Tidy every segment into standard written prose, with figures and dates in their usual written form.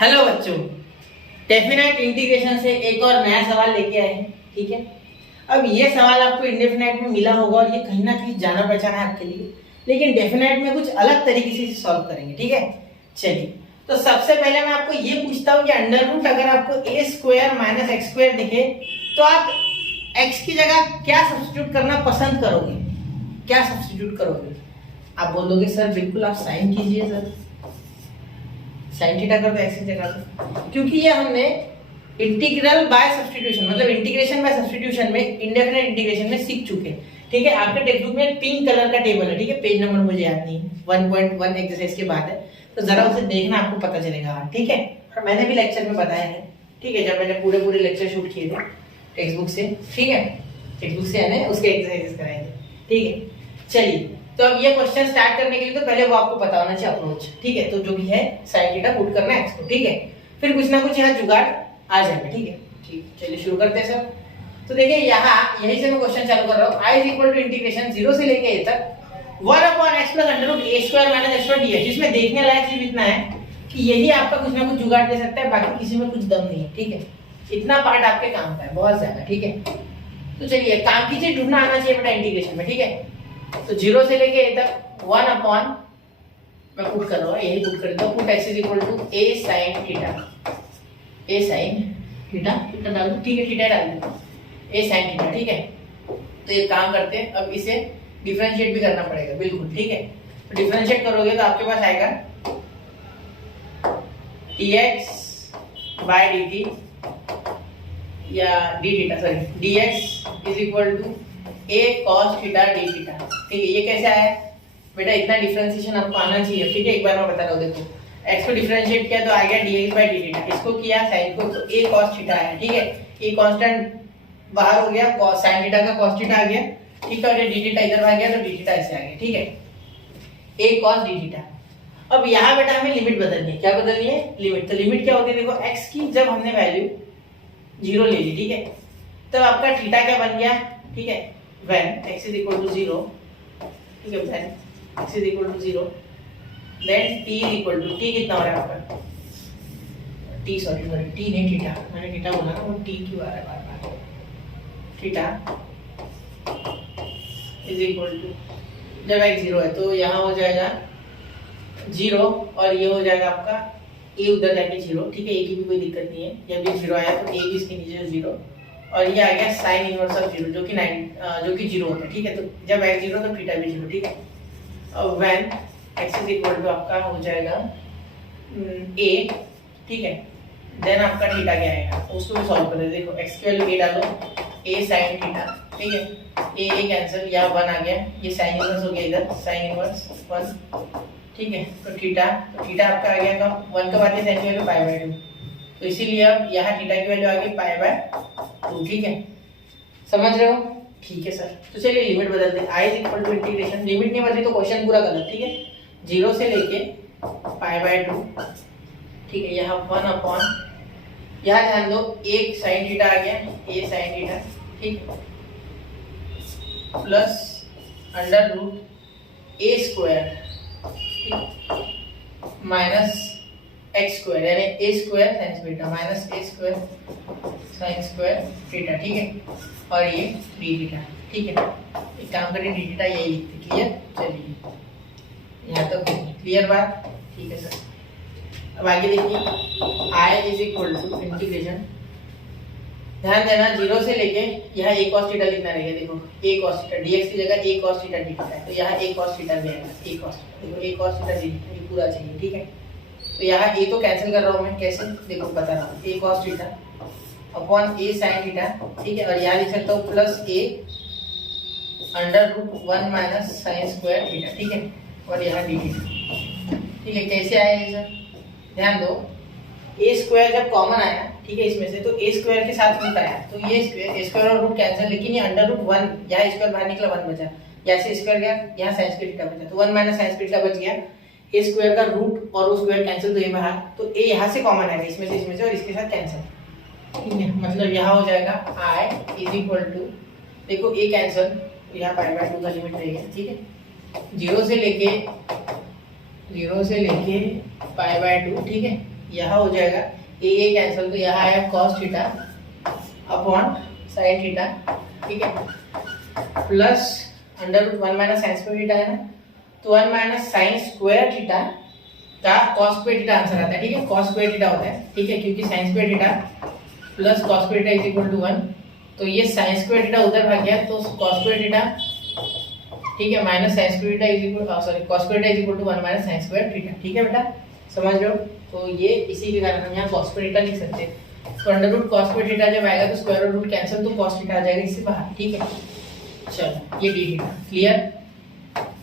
Hello बच्चों, definite integration से एक और नया सवाल लेके आए हैं। ठीक है, अब ये सवाल आपको इंडेफिनेट में मिला होगा और ये कहीं ना कहीं जाना पहचाना है आपके लिए, लेकिन डेफिनेट में कुछ अलग तरीके से सॉल्व करेंगे। ठीक है, चलिए तो सबसे पहले मैं आपको ये पूछता हूँ कि अंडर रूट अगर आपको ए स्क्वायर माइनस एक्स स्क्वायर दिखे तो आप एक्स की जगह क्या सब्स्टिट्यूट करना पसंद करोगे? क्या सब्स्टिट्यूट करोगे? आप बोलोगे सर बिल्कुल आप साइन कीजिए सर, साइन थीटा कर दो एक्स की जगह, क्योंकि ये हमने इंटीग्रल बाय सब्स्टिट्यूशन मतलब इंटीग्रेशन बाय सब्स्टिट्यूशन में इंडेफिनेट इंटीग्रेशन में सीख चुके हैं। ठीक है, आपके टेक्स्ट बुक में पिंक कलर का टेबल है। ठीक है, पेज नंबर मुझे याद नहीं है, 1.1 एक्सरसाइज के बाद है, तो जरा उसे देखना, आपको पता चलेगा। ठीक है, और मैंने भी लेक्चर में बताया है। ठीक है, जब मैंने पूरे लेक्चर शूट किए थे टेक्स्ट बुक से। ठीक है, टेक्स्ट बुक से यानी उसके एक्सरसाइजेस कराए थे। ठीक है, चलिए तो अब ये क्वेश्चन स्टार्ट करने के लिए तो पहले वो आपको पता होना चाहिए अप्रोच। ठीक है, तो जो भी है sin थीटा पुट करना है एक्स को। ठीक है, फिर कुछ ना कुछ यहाँ जुगाड़ आ जाएगा। ठीक है, ठीक, चलिए शुरू करते हैं सर। तो देखिए यहाँ यही से मैं क्वेश्चन चालू कर रहा हूँ। i इक्वल टू इंटीग्रेशन 0 से लेके a तक 1/x plus under root a square minus x square dx, जिसमें देखने लायक चीज इतना है कि यही आपका कुछ ना कुछ जुगाड़ दे सकता है, बाकी किसी में कुछ दम नहीं है। ठीक है, इतना पार्ट आपके काम का है, बहुत ज्यादा। ठीक है, तो चलिए काम कीजिए, ढूंढना आना चाहिए बेटा इंटीग्रेशन में। ठीक है, तो 0 से लेके a तक 1 अपॉन मैं पुट कर रहा हूँ, यही पुट कर देता हूँ, put x is equal to a sin theta, a sin theta, theta डाल दो। ठीक है, थीटा डाल दो, a sin थीटा। ठीक है, तो ये काम करते हैं, अब इसे डिफरेंशिएट भी करना पड़ेगा। बिल्कुल ठीक है, तो डिफरेंशिएट करोगे तो आपके पास आएगा dx बाय dt या d theta, sorry dx is equal to a cos theta d theta. ठीक है, ये कैसे आया बेटा? इतना डिफरेंशिएशन आपको आना चाहिए। ठीक है, एक बार मैं बता रहा हूँ, देखो x को डिफरेंशिएट किया तो आ गया dx बाय d थीटा, इसको किया sin को तो a cos थीटा आया। ठीक है, ये कांस्टेंट बाहर हो गया, cos sin थीटा का cos थीटा आ गया। ठीक है, और ये d थीटा इधर आ गया तो d थीटा ऐसे आ गया। ठीक है, a cos d थीटा। अब यहाँ बेटा हमें लिमिट बदलनी है। क्या बदलनी है? लिमिट। तो लिमिट क्या होती है? देखो x की जब हमने वैल्यू 0 ले ली, ठीक है, तब आपका थीटा क्या बन गया? ठीक है, when x is equal to 0, ठीक है, when x is equal to 0, then t is equal to, t कितना हो रहा है आपका? t सॉरी t नहीं थीटा, मैंने थीटा बोला ना, वो t क्यों आ रहा है बार बार? थीटा is equal to, जब x 0 है तो यहाँ हो जाएगा 0 और ये हो जाएगा आपका a उधर जाके 0। ठीक है, a की भी कोई दिक्कत नहीं है, जब ये 0 आया तो a भी इसके नीचे 0 और ये आ गया साइन इनवर्स ऑफ 0 जो कि 0 होता है। ठीक है, तो जब x 0 तो थीटा भी 0। ठीक है, अब when x is equal to आपका हो जाएगा a, ठीक है, देन आपका थीटा क्या आएगा उसको भी सॉल्व कर दे। देखो x की वैल्यू a डालो, a sin थीटा। ठीक है, a कैंसिल, यहाँ 1 आ गया, ये साइन इनवर्स हो गया, इधर साइन इनवर्स 1। ठीक है, तो थीटा आपका आ गया कब? 1 कब आती है साइन की वैल्यू? पाई बाय 2, तो इसीलिए अब यहाँ थीटा की वैल्यू आ गई पाई बाय 2। ठीक है, समझ रहे हो? ठीक है सर, तो चलिए लिमिट बदलते हैं। i is equal to integration, limit नहीं बदली तो क्वेश्चन पूरा गलत। ठीक है, 0 से लेके पाई बाय 2। ठीक है, यहाँ 1 अपॉन, यहाँ ध्यान दो, एक साइन थीटा आ गया, a साइन थीटा, ठीक, plus under root a square minus x square, यानी a square sine theta minus a square sine square theta. ठीक है, और ये d थीटा। ठीक है, एक काम करिए, d थीटा यही लिखते। क्लियर? चलिए यहाँ तक क्लियर बात? ठीक है सर, अब आगे देखिए, i is equal to integration, ध्यान देना 0 से लेके यहाँ a cos थीटा लिखना रहेगा। देखो a cos थीटा dx की जगह a cos theta d theta है, तो यहाँ a cos थीटा भी आएगा, a cos, देखो a cos theta d theta, ये पूरा चाहिए। ठीक है, तो यहाँ a तो कैंसिल कर रहा हूँ मैं, कैसे? देखो बता रहा हूँ, a cos theta upon a sin theta. ठीक है, और यहाँ लिख सकता हूँ plus a under root 1 minus sine square theta. ठीक है, और यहाँ d थीटा। ठीक है, कैसे आया ये सर? ध्यान दो, a स्क्वायर जब कॉमन आया, ठीक है, इसमें से तो a स्क्वायर के साथ रूट आया, तो ये स्क्वायर और रूट कैंसिल, लेकिन ये अंडर रूट 1, यहाँ स्क्वायर बाहर निकला 1 बचा, यहाँ से स्क्वायर गया, यहाँ साइन स्क्वायर थीटा बचा, तो 1 माइनस साइन स्क्वायर थीटा बच गया। a स्क्वायर का रूट और वो स्क्वायर कैंसिल, तो ये बाहर, तो a यहाँ से कॉमन आएगा, इसमें से और इसके साथ कैंसिल। ठीक है, मतलब यहाँ हो जाएगा i इज इक्वल टू, देखो a कैंसिल, यहाँ पाई बाय 2 का लिमिट रहेगा। ठीक है, 0 से लेके पाई बाय 2। ठीक है, यहाँ हो जाएगा ए कैंसिल, तो यहाँ आया cos theta upon sine theta, ठीक है, plus under root 1 minus sine square theta है ना, तो 1 माइनस साइन स्क्वायर थीटा का कॉस स्क्वायर थीटा आंसर आता है, ठीक है, कॉस स्क्वायर थीटा होता है, ठीक है, क्योंकि sine square theta plus cos square theta is equal to 1, तो ये साइन स्क्वायर थीटा उधर भाग गया, तो कॉस स्क्वायर थीटा, ठीक है, minus sine square theta is equal, sorry, cos square theta is equal to 1 minus sine square theta, ठीक है बेटा, समझ रहे हो। तो ये इसी के कारण हम यहाँ कॉस स्क्वायर थीटा लिख सकते हैं। तो under root cos square theta जब आएगा तो स्क्वायर रूट कैंसिल, तो कॉस थीटा आ जाएगा इससे बाहर, ठीक है। चलो ये डी थीटा क्लियर।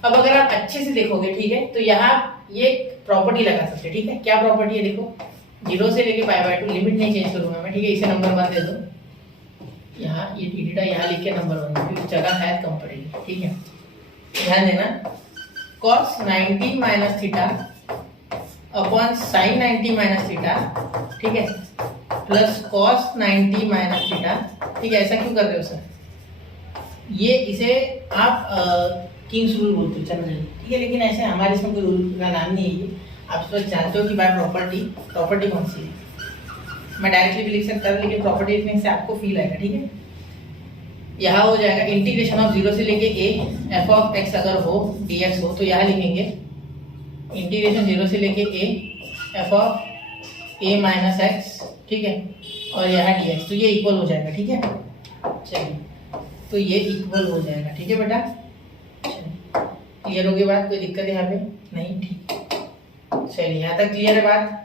अब अगर आप अच्छे से देखोगे, ठीक है, तो यहाँ ये प्रॉपर्टी लगा सकते हैं, ठीक है, क्या प्रॉपर्टी है देखो, 0 से लेके π/2, लिमिट नहीं चेंज करूंगा मैं, ठीक है, इसे नंबर 1 दे दो, यहाँ ये डी थीटा यहाँ लिख के नंबर 1, क्योंकि जगह है कम पड़ेगी, ठीक है। ध्यान देना, cos 90 minus theta upon sign 90 minus theta, ठीक है, प्लस cos 90 माइनस थीटा, ठीक है। ऐसा क्यों कर रहे हो सर? ये इसे आप किंग्स रूल बोलते हो जनरली, ठीक है, लेकिन ऐसे हमारे इसमें कोई रूल का नाम नहीं है, आप सब जानते हो कि बाय प्रॉपर्टी कौन सी है। मैं डायरेक्टली भी लिख सकता हूँ, लेकिन प्रॉपर्टी लिखने से आपको फील आएगा, ठीक है। यहाँ हो जाएगा इंटीग्रेशन ऑफ 0 से लेके a f ऑफ x अगर हो dx हो, तो यहाँ लिखेंगे इंटीग्रेशन 0 से लेके a f of a minus x, ठीक है, और यहाँ dx, तो ये इक्वल हो जाएगा, ठीक है। चलिए, तो ये इक्वल हो जाएगा, ठीक है बेटा, क्लियर हो गई बात, कोई दिक्कत यहाँ पे नहीं, ठीक। चलिए यहाँ तक क्लियर है बात।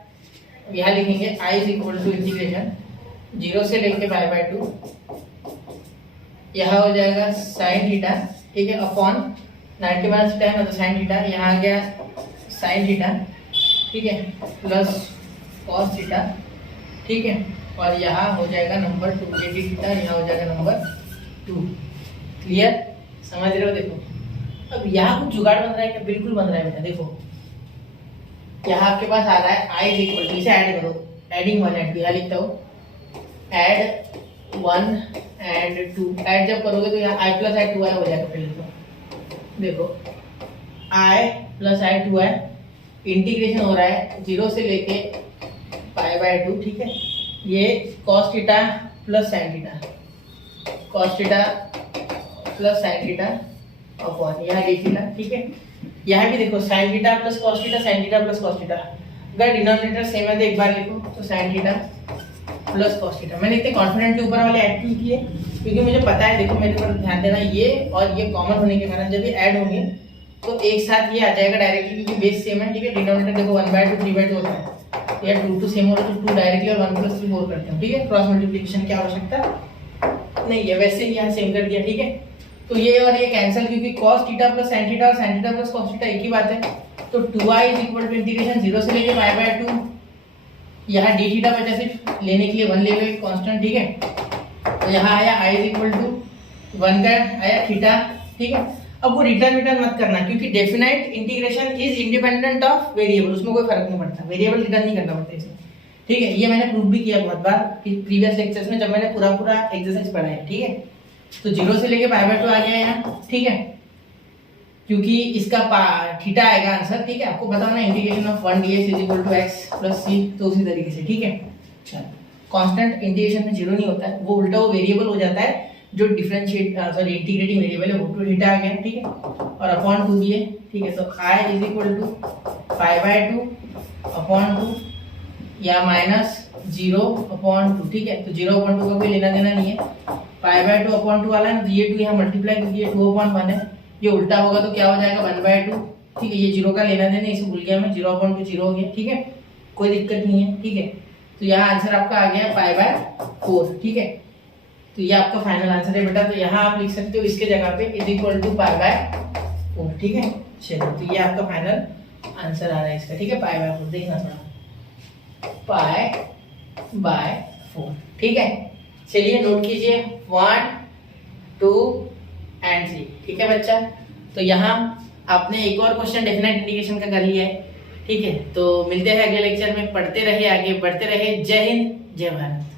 यहाँ लिखेंगे i is equal to integration 0 से लेके π/2, यहाँ हो जाएगा साइन थीटा, ठीक है, अपॉन 90 माइनस थीटा है ना, तो साइन थीटा, यहाँ आ गया साइन थीटा, ठीक है, प्लस कॉस थीटा, ठीक है, और यहाँ हो जाएगा नंबर 2 ये डी थीटा, यहाँ हो जाएगा नंबर 2। क्लियर, समझ रहे हो। देखो अब यहाँ कुछ जुगाड़ बन रहा है क्या? बिल्कुल बन रहा है बेटा। देखो यहाँ आपके पास आ रहा है आई इज इक्वल टू, इसे ऐड करो, एडिंग 1 एंड 2, यहाँ लिखता हूँ ऐड 1 एंड 2, ऐड जब करोगे तो यहाँ i प्लस आई 2i हो जाएगा। फिर देखो i plus I 2i, integration हो रहा है 0 से लेके π/2, ठीक है, ये cos theta plus sine theta, cos theta plus sine theta upon यहाँ डी थीटा, ठीक है। यहाँ भी देखो sine theta plus cos theta, sine theta plus cos theta, अगर डिनोमिनेटर सेम है तो एक बार लिखो, तो sine theta plus cos theta. मैंने इतने कॉन्फिडेंटली ऊपर वाले ऐड क्यों किए? क्योंकि मुझे पता है, देखो मेरे पर ध्यान देना, ये और ये कॉमन होने के कारण जब ये ऐड होंगे तो एक साथ ये आ जाएगा डायरेक्टली, क्योंकि बेस सेम है, ठीक है। डिनोमिनेटर देखो 1/2 3/2 होता है, ये 2 सेम हो रहा है तो 2 डायरेक्टली और 1 + 3 4 करते हैं, ठीक है। क्रॉस मल्टीप्लिकेशन की आवश्यकता नहीं है, वैसे ही यहाँ सेम कर दिया, ठीक है। तो ये और ये कैंसिल, क्योंकि cos theta plus sin theta और sin theta plus cos theta एक ही बात है। तो 2i is equal to integration 0 से लेके π/2, यहाँ डी थीटा बचा सिर्फ लेने के लिए 1 ले लो एक कांस्टेंट, ठीक है। तो यहाँ आया i इज इक्वल टू 1 का आया थीटा, ठीक है। अब वो रिटर्न मत करना, क्योंकि definite integration is independent of variable, उसमें कोई फर्क नहीं पड़ता, वेरिएबल रिटर्न नहीं करना पड़ता इसमें, ठीक है। ये मैंने प्रूव भी किया बहुत बार प्रीवियस लेक्चर्स में, जब मैंने पूरा एक्सरसाइज पढ़ा है, ठीक है। तो 0 से लेके π/2 आ गया यहाँ, ठीक है, क्योंकि इसका थीटा आएगा आंसर, ठीक है। आपको पता ना integration of 1 dx is equal to x plus c, तो उसी तरीके से, ठीक है। चलो, कांस्टेंट इंटीग्रेशन में 0 नहीं होता है, वो उल्टा वो वेरिएबल हो जाता है जो डिफरेंशिएट सॉरी इंटीग्रेटिंग वेरिएबल है, वो 2 थीटा आ गया, ठीक है, और अपॉन 2 भी है, ठीक है। तो i is equal to π/2 upon 2 या माइनस 0 अपॉन 2, ठीक है। तो 0 अपॉन 2 का कोई लेना देना नहीं है, π/2 अपॉन 2 वाला है ना, तो ये 2 यहाँ मल्टीप्लाई, क्योंकि ये 2 अपॉन 1 है, ये उल्टा होगा तो क्या हो जाएगा 1/2, ठीक है। ये 0 का लेना देना, इसे भूल गया मैं, 0 अपॉन 2 0 हो गया, ठीक है, कोई दिक्कत नहीं है, ठीक है। तो यहाँ आंसर आपका आ गया π/4, ठीक है। तो ये आपका फाइनल आंसर है बेटा। तो यहाँ आप लिख सकते हो इसके जगह पे इज इक्वल टू π/4, ठीक है। चलिए, तो ये आपका फाइनल आंसर आ रहा है इसका, ठीक है, π/4, देखना थोड़ा π/4, ठीक है। चलिए नोट कीजिए 1 2 एंड 3, ठीक है बच्चा। तो यहाँ आपने एक और क्वेश्चन डेफिनेट इंटीग्रेशन का कर लिया है, ठीक है। तो मिलते हैं अगले लेक्चर में, पढ़ते रहे, आगे बढ़ते रहे। जय हिंद, जय भारत।